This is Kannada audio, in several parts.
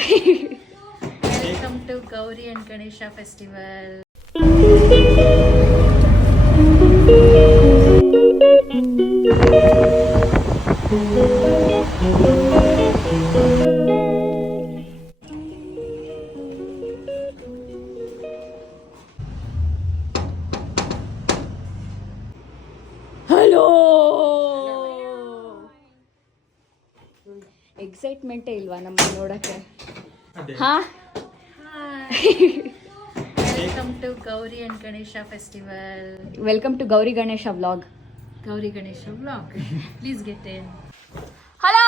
Welcome to Gauri and Ganesha Festival. Hello ಎಕ್ಸೈಟ್ಮೆಂಟೇ ಇಲ್ವಾ ನಮ್ಮ ನೋಡಕ್ಕೆ? ಹಾ Welcome to Gauri and Ganesha Festival. Welcome to Gauri Ganesha vlog. Gauri Ganesha vlog. Please get in. Hello,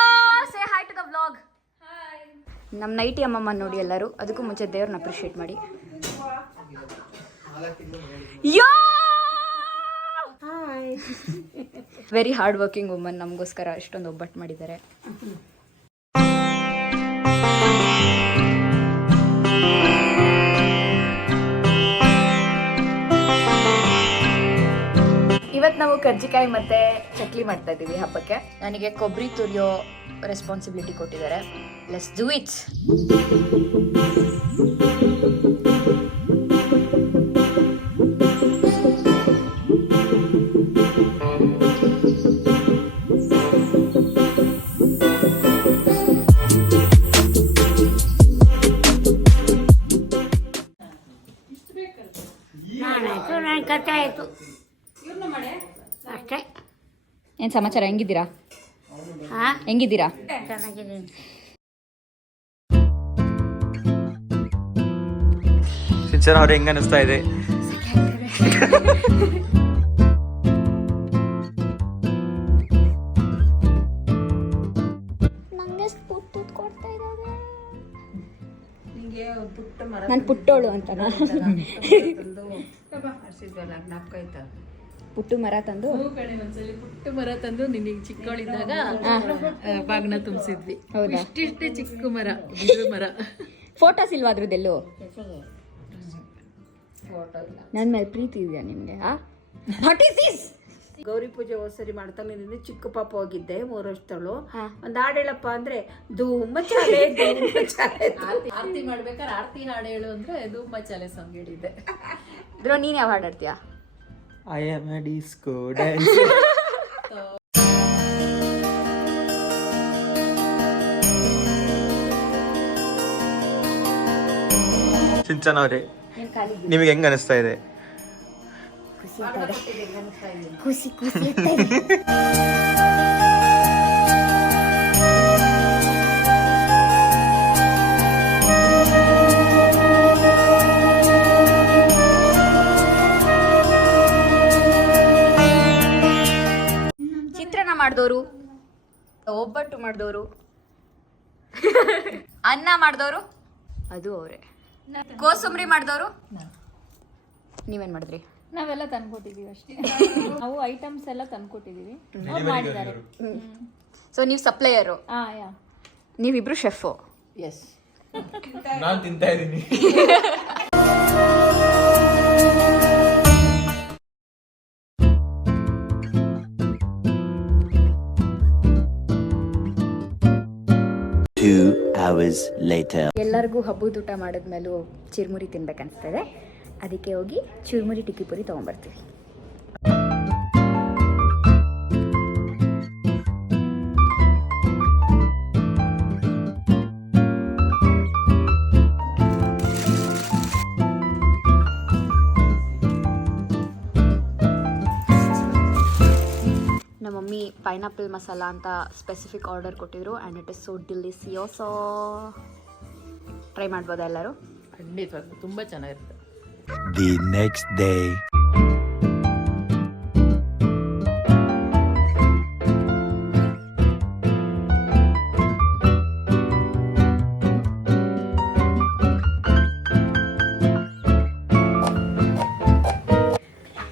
say hi to the vlog. ನಮ್ಮ ನೈಟಿ ಅಮ್ಮಮ್ಮ ನೋಡಿ ಎಲ್ಲರೂ. ಅದಕ್ಕೂ ಮುಂಚೆ ದೇವ್ರನ್ನ ಅಪ್ರಿಷಿಯೇಟ್ ಮಾಡಿ. Yo very hard working woman. ನಮಗೋಸ್ಕರ ಎಷ್ಟೊಂದು ಒಬ್ಬಟ್ಟು ಮಾಡಿದ್ದಾರೆ. ಇವತ್ತು ನಾವು ಕರ್ಜಿಕಾಯಿ ಮತ್ತೆ ಚಕ್ಲಿ ಮಾಡ್ತಾ ಇದ್ದೀವಿ ಹಬ್ಬಕ್ಕೆ. ನನಗೆ ಕೊಬ್ಬರಿ ತುರಿಯೋ ರೆಸ್ಪಾನ್ಸಿಬಿಲಿಟಿ ಕೊಟ್ಟಿದ್ದಾರೆ. Let's do it. ಅಷ್ಟೇ. ಏನು ಸಮಾಚಾರ? ಹೆಂಗಿದ್ದೀರಾ? ಹೆಂಗಿದ್ದೀರಾ? ಚೆನ್ನಾಗಿದ್ದೀನಿ. ಸಿಂಚನ ಅವ್ರು ಹೆಂಗ ಅನಿಸ್ತಾ ಇದೆ? ನಾನು ಪುಟ್ಟೋಳು ಅಂತನಾ? ಪುಟ್ಟು ಮರ ತಂದು ಒಂದ್ಸಲಿ ಪುಟ್ಟ ಮರ ತಂದು ನಿನಗೆ ಚಿಕ್ಕವಳಿದ್ದಾಗ ಬಾಗ್ನ ತುಂಬಿಸಿದ್ವಿ. ಹೌದಾ? ಇಷ್ಟಿಷ್ಟೇ ಚಿಕ್ಕ ಮರ, ಬಿದಿರು ಮರ. ಫೋಟೋಸ್ ಇಲ್ವಾ ಅದ್ರದ್ದೆಲ್ಲೂ? ನನ್ನ ಮೇಲೆ ಪ್ರೀತಿ ಇದೆಯಾ ನಿಮಗೆ? What is this? ಗೌರಿ ಪೂಜೆ ಹೋದ್ಸರಿ ಮಾಡ್ತಾನೆ ನಿನ್ನೆ ಚಿಕ್ಕ ಪಾಪ ಹೋಗಿದ್ದೆ 3 ವರ್ಷದವಳು. ಒಂದ್ ಹಾಡು ಹೇಳಪ್ಪ ಅಂದ್ರೆ ಧೂಮ ಚಾಲೆ ಆರತಿ ಮಾಡ್ಬೇಕಾದ್ರೆ ಆರತಿ ಹಾಡು ಹೇಳು ಅಂದ್ರೆ ಧೂಮ ಚಾಲೆ ಸಾಂಗ್ ಹೇಳಿದ್ದೆ. ಬ್ರೋ ನೀನು ಯಾವ ಹಾಡು ಆಡ್ತೀಯಾ? I am a disco dance. Sinchana ಅವರೇ, ನಿಮಗೆ ಹೆಂಗ ಅನಿಸ್ತಾ ಇದೆ? ಖುಷಿ ಖುಷಿ. ಚಿತ್ರಾನ್ನ ಮಾಡಿದವರು, ಒಬ್ಬಟ್ಟು ಮಾಡಿದವರು, ಅನ್ನ ಮಾಡಿದವರು ಅದು ಅವರೇ. ಕೋಸಂಬರಿ ಮಾಡಿದವರು ನೀವೇನ್ ಮಾಡಿದ್ರಿ? ನಾವೆಲ್ಲ ತಂದ್ಕೊಟ್ಟಿದೀವಿ ಅಷ್ಟೇ. ನಾವು ಐಟಮ್ಸ್ ಎಲ್ಲ ತಂದ್ಕೊಟ್ಟಿದೀವಿ, ಅವ್ರು ಮಾಡಿದ್ದಾರೆ. ಸೊ ನೀವು ಸಪ್ಲೈಯರು, ನೀವಿಬ್ರು ಶೆಫು. ಎಸ್, ನಾನು ತಿಂತಾ ಇದ್ದೀನಿ. ಎಲ್ಲರಿಗೂ ಹಬ್ಬದ ಊಟ ಮಾಡಿದ್ಮೇಲೂ ಚಿರ್ಮುರಿ ತಿನ್ಬೇಕನ್ಸ್ತದೆ. ಅದಕ್ಕೆ ಹೋಗಿ ಚುರುಮುರಿ ಟಿಕ್ಕಿ ಪುರಿ ತೊಗೊಂಬರ್ತೀವಿ. ನಮ್ಮ ಮಮ್ಮಿ ಪೈನಾಪಲ್ ಮಸಾಲ ಅಂತ ಸ್ಪೆಸಿಫಿಕ್ ಆರ್ಡರ್ ಕೊಟ್ಟಿದ್ರು ಆ್ಯಂಡ್ ಇಟ್ ಇಸ್ ಸೋ ಡಿಲಿಸಿಯೋಸೋ. ಟ್ರೈ ಮಾಡ್ಬೋದಾ ಎಲ್ಲರೂ? ಖಂಡಿತವಾಗ್ಲೂ ತುಂಬ ಚೆನ್ನಾಗಿರುತ್ತೆ. The next day.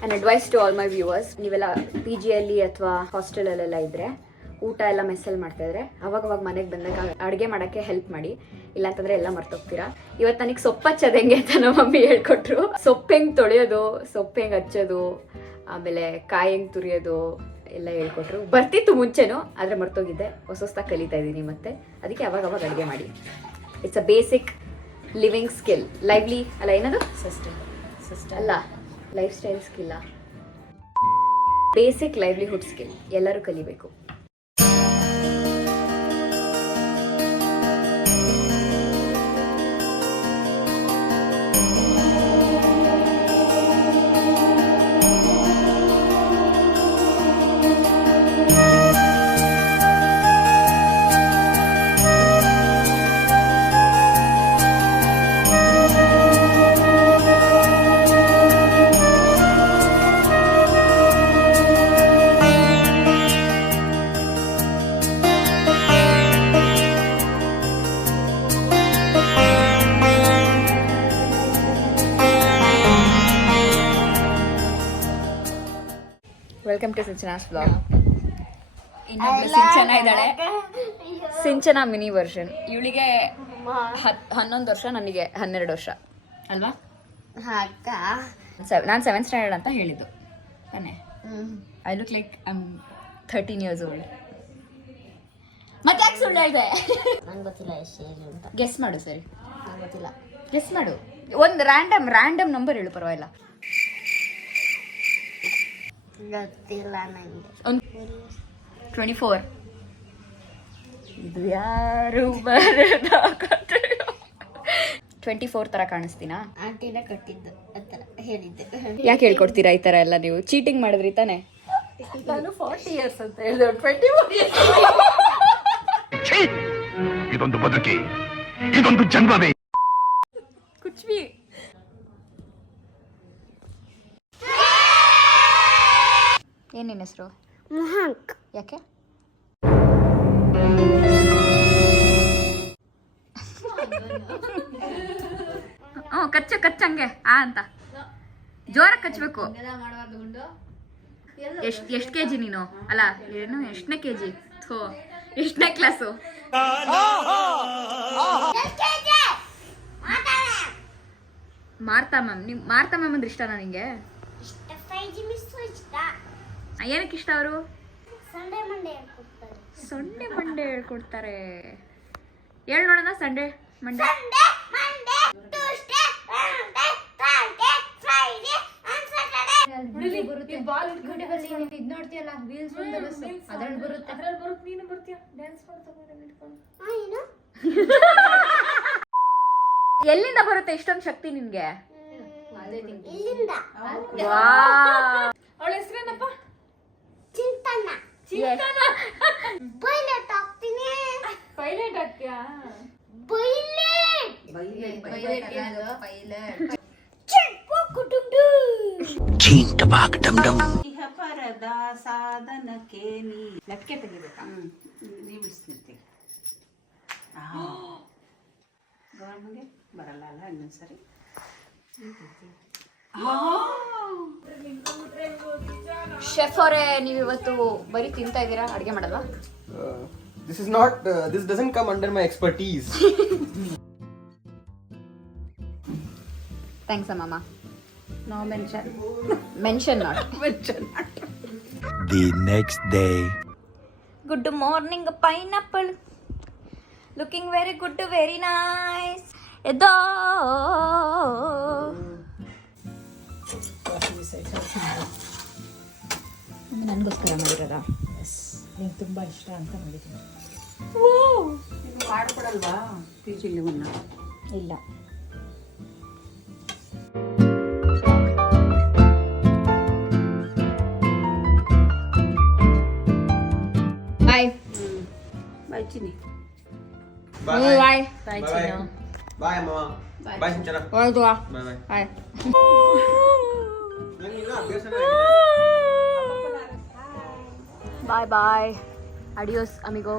An advice to all my viewers, ನೀವೆಲ್ಲ ಪಿ ಜಿಯಲ್ಲಿ ಅಥವಾ ಹಾಸ್ಟೆಲಲ್ಲೆಲ್ಲ ಇದ್ದರೆ ಊಟ ಎಲ್ಲ ಮೆಸ್ಸಲ್ಲಿ ಮಾಡ್ತಾ ಇದ್ರೆ ಅವಾಗ ಮನೆಗೆ ಬಂದಾಗ ಅಡುಗೆ ಮಾಡೋಕ್ಕೆ ಹೆಲ್ಪ್ ಮಾಡಿ. ಇಲ್ಲಾಂತಂದ್ರೆ ಎಲ್ಲ ಮರ್ತೋಗ್ತೀರಾ. ಇವತ್ತು ನನಗೆ ಸೊಪ್ಪು ಹಚ್ಚೋದು ಹೆಂಗೆ ಅಂತ ನಮ್ಮ ಮಮ್ಮಿ ಹೇಳ್ಕೊಟ್ರು. ಸೊಪ್ಪು ಹೆಂಗೆ ತೊಳೆಯೋದು, ಸೊಪ್ಪು ಹೆಂಗೆ ಹಚ್ಚೋದು, ಆಮೇಲೆ ಕಾಯಿ ಹೆಂಗೆ ತುರಿಯೋದು ಎಲ್ಲ ಹೇಳ್ಕೊಟ್ರು. ಬರ್ತಿತ್ತು ಮುಂಚೆನೂ, ಆದರೆ ಮರ್ತೋಗಿದ್ದೆ. ಹೊಸದಾಗಿ ಕಲಿತಾ ಇದ್ದೀನಿ ಮತ್ತೆ. ಅದಕ್ಕೆ ಅವಾಗ ಅಡುಗೆ ಮಾಡಿ. It's a basic living skill. Lively ಅಲ್ಲ, ಏನದು ಅಲ್ಲ, ಲೈಫ್ ಸ್ಟೈಲ್ ಸ್ಕಿಲ್ಲ, ಬೇಸಿಕ್ ಲೈವ್ಲಿಹುಡ್ ಸ್ಕಿಲ್ ಎಲ್ಲರೂ ಕಲಿಬೇಕು. Welcome to Sinchana's blog. ಇನ್ನೊಬ್ಳು ಸಿಂಚನ ಇದ್ದಾಳೆ, ಸಿಂಚನ ಮಿನಿ ವರ್ಷನ್. ಇವಳಿಗೆ 11 ವರ್ಷ, ನನಗೆ 12 ವರ್ಷ ಅಲ್ವಾ? ನಾನು 7th ಸ್ಟ್ಯಾಂಡರ್ಡ್ ಅಂತ ಹೇಳಿದ್ದು ತಾನೆ. I look like I am 13 years old. ಮತ್ತೆ ಯಾಕೆ ಸುಳ್ಳು ಹೇಳಿದೆ? ನಂಗೆ ಗೊತ್ತಿಲ್ಲ ಎಷ್ಟು ಏಜ್ ಅಂತ. ಗೆಸ್ ಮಾಡು. ಸರಿ, ನಂಗೆ ಗೊತ್ತಿಲ್ಲ. ಗೆಸ್ ಮಾಡು. ಒಂದು ರ್ಯಾಂಡಮ್ ನಂಬರ್ ಹೇಳು, ಪರವಾಗಿಲ್ಲ. ಗೊತ್ತಿಲ್ಲ ನಂಗೆ. ಒಂದು 24. ಇದು ಯಾರು ಬರದ 24 ತರ ಕಾಣಿಸ್ತೀನಾ? ಆಂಟಿನ ಕಟ್ಟಿದ್ದು ಆ ಥರ ಹೇಳಿದ್ದೆ. ಯಾಕೆ ಹೇಳ್ಕೊಡ್ತೀರಾ ಈ ತರ ಎಲ್ಲ? ನೀವು ಚೀಟಿಂಗ್ ಮಾಡಿದ್ರಿ ತಾನೆ? ನಾನು 40 years ಅಂತ ಹೇಳಿದೆ, 24 years. ಇದೊಂದು ಬದುಕಿ, ಇದೊಂದು ಜನ್ಮವೇ. ಕುಚ್ ಬಿ. ಏನ್ ನಿನ್ನ ಹೆಸರು? ಮಹಾಂಕ್. ಯಾಕೆ? ಕಚ್ಚಂಗೆ ಆ ಅಂತ ಜೋರ ಕಚ್ಚಬೇಕು. ಎಷ್ಟು ಕೆಜಿ ನೀನು? ಅಲ್ಲ ಏನು, ಎಷ್ಟನೇ ಕೆಜಿ? ಥೋ, ಎಷ್ಟನೇ ಕ್ಲಾಸು? ಮಾರ್ತಾ ಮ್ಯಾಮ್ ಅಂದ್ರೆ ಇಷ್ಟನಾ ನಿಂಗೆ? ಏನಕ್ಕೆ ಇಷ್ಟ ಅವರು? ಸಂಡೇ ಮಂಡೇ ಹೇಳ್ಕೊಡ್ತಾರೆ. ಹೇಳಿ ನೋಡೋಣ, ಸಂಡೇ ಮಂಡೇ. ಎಲ್ಲಿಂದ ಬರುತ್ತೆ ಇಷ್ಟೊಂದು ಶಕ್ತಿ ನಿನ್ಗೆ? ಅವಳ ಹೆಸರೇನಪ್ಪ? ಚಿಂತನ. ಪೈಲಟ್ ಆಗ್ತೀನಿ. ಪೈಲಟ್ ಆಗ್ತೀಯಾ? ಇಹಪರದ ಸಾಧನಕ್ಕೆ ನೀ ಲಕ್ಕೆ ತೆಗಿಬೇಕಾ? ನೀ ಬಿಡಿಸ್ತಿರ್ತೀವಿ. ಗೌರಮ್ಮಗೆ ಬರಲ್ಲ ಅಲ್ಲ, ಇನ್ನೊಂದು ಸರಿ. ಶೆಫ್ ಅವರೇ, ನೀವು ಇವತ್ತು ಬರೀ ತಿಂತಾ ಇದ್ದೀರಾ, ಅಡುಗೆ ಮಾಡಲ್ವಾ? This doesn't come under my expertise. Thanks ಅಮ್ಮಮ್ಮ. No mention. Mention not. The next day. Good morning pineapple, looking very good, very nice. ಎದ್ದೋ ನನಗೋಸ್ಕರ ಮಾಡಿರೋದ? ನೀನು ತುಂಬ ಇಷ್ಟ ಅಂತ ಮಾಡಿದ್ದೀನಿ. ನೀವು ಮಾಡ್ಕೊಡಲ್ವಾ ಪಿ ಜಿಲಿ? ಇಲ್ಲ. ಬಾಯ್ ಬಾಯ್ ಚಿನ್ನಿ. ಬಾಯ್. ಬಾಯ್ Bye. ಚಿನ್ನು. Bye, Mama. Bye, Sinchana. ಹೊರಟು Bye, bye. ಬಾಯ್. ಬಾಯ್ ಬಾಯ್. ಅಡಿಯೋಸ್ ಅಮಿಗೋ.